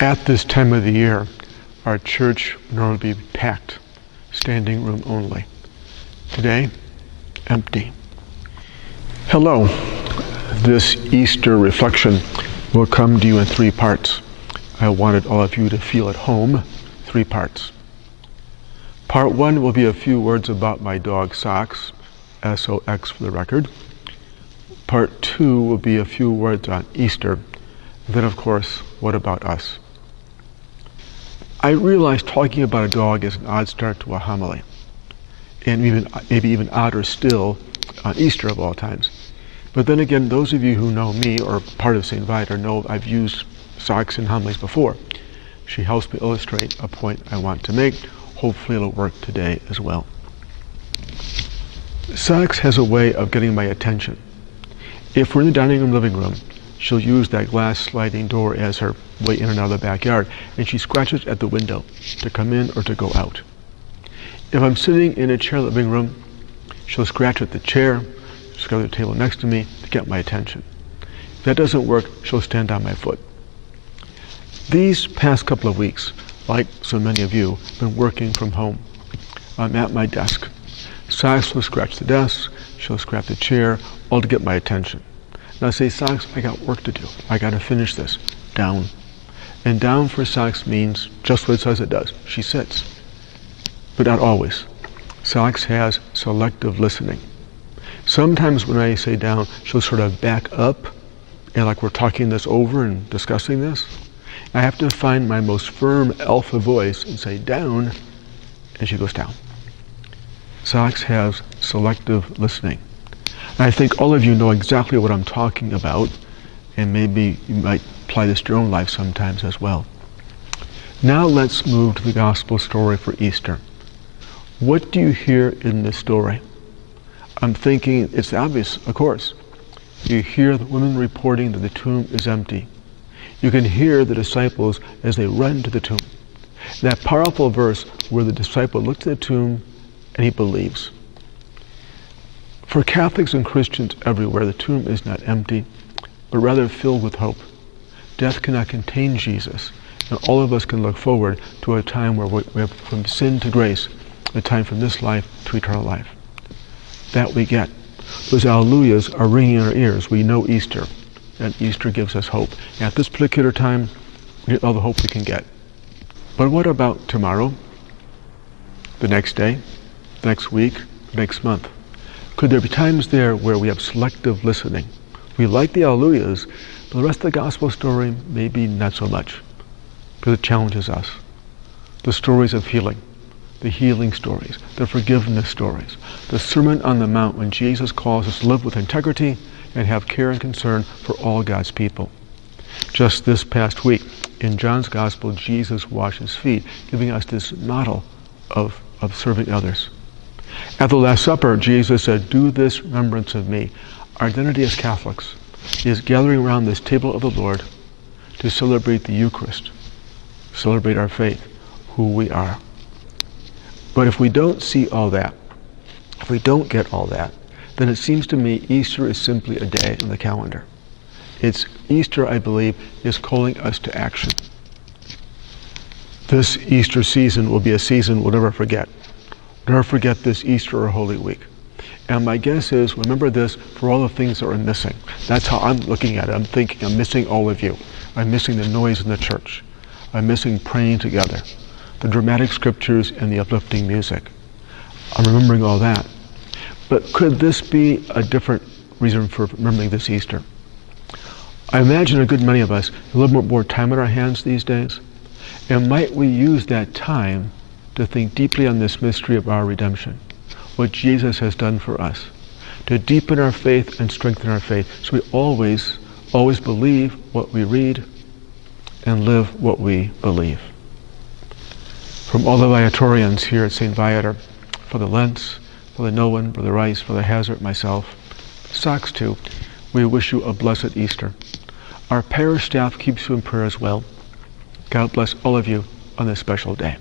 At this time of the year, our church would normally be packed, standing room only. Today, empty. Hello. This Easter reflection will come to you in 3 parts. I wanted all of you to feel at home. 3 parts. Part 1 will be a few words about my dog Sox, S-O-X for the record. Part 2 will be a few words on Easter. Then, of course, what about us? I realize talking about a dog is an odd start to a homily, and maybe even odder still on Easter of all times. But then again, those of you who know me or part of St. Viator know I've used Sox in homilies before. She helps me illustrate a point I want to make. Hopefully it'll work today as well. Sox has a way of getting my attention. If we're in the dining room, living room, she'll use that glass sliding door as her way in and out of the backyard, and she scratches at the window to come in or to go out. If I'm sitting in a chair in the living room, she'll scratch at the chair, scratch at the table next to me to get my attention. If that doesn't work, she'll stand on my foot. These past couple of weeks, like so many of you, have been working from home. I'm at my desk. Sox will scratch the desk, she'll scratch the chair, all to get my attention. Now I say, Sox, I got work to do. I got to finish this. Down. And down for Sox means just what it says it does. She sits. But not always. Sox has selective listening. Sometimes when I say down, she'll sort of back up, and like we're talking this over and discussing this. I have to find my most firm alpha voice and say down, and she goes down. Sox has selective listening. And I think all of you know exactly what I'm talking about, and maybe you might apply this to your own life sometimes as well. Now let's move to the gospel story for Easter. What do you hear in this story? I'm thinking it's obvious, of course. You hear the women reporting that the tomb is empty. You can hear the disciples as they run to the tomb. That powerful verse where the disciple looks at the tomb and he believes. For Catholics and Christians everywhere, the tomb is not empty, but rather filled with hope. Death cannot contain Jesus, and all of us can look forward to a time where we have from sin to grace, a time from this life to eternal life. That we get. Those alleluias are ringing in our ears. We know Easter, and Easter gives us hope. And at this particular time, we get all the hope we can get. But what about tomorrow, the next day, the next week, the next month? Could there be times there where we have selective listening? We like the alleluias, but the rest of the gospel story, maybe not so much, because it challenges us. The stories of healing, the healing stories, the forgiveness stories, the Sermon on the Mount when Jesus calls us to live with integrity and have care and concern for all God's people. Just this past week, in John's Gospel, Jesus washes feet, giving us this model of serving others. At the Last Supper, Jesus said, "Do this in remembrance of me." Our identity as Catholics is gathering around this table of the Lord to celebrate the Eucharist, celebrate our faith, who we are. But if we don't see all that, if we don't get all that, then it seems to me Easter is simply a day on the calendar. Easter, I believe, is calling us to action. This Easter season will be a season we'll never forget. Never forget this Easter or Holy Week. And my guess is, remember this for all the things that are missing. That's how I'm looking at it. I'm thinking I'm missing all of you. I'm missing the noise in the church. I'm missing praying together, the dramatic scriptures and the uplifting music. I'm remembering all that. But could this be a different reason for remembering this Easter? I imagine a good many of us have a little more time on our hands these days. And might we use that time to think deeply on this mystery of our redemption, what Jesus has done for us, to deepen our faith and strengthen our faith, so we always believe what we read and live what we believe. From all the Viatorians here at St. Viator, Father Lentz, Father Nolan, Brother Rice, Father Hazard, myself, Sox too, we wish you a blessed Easter. Our parish staff keeps you in prayer as well. God bless all of you on this special day.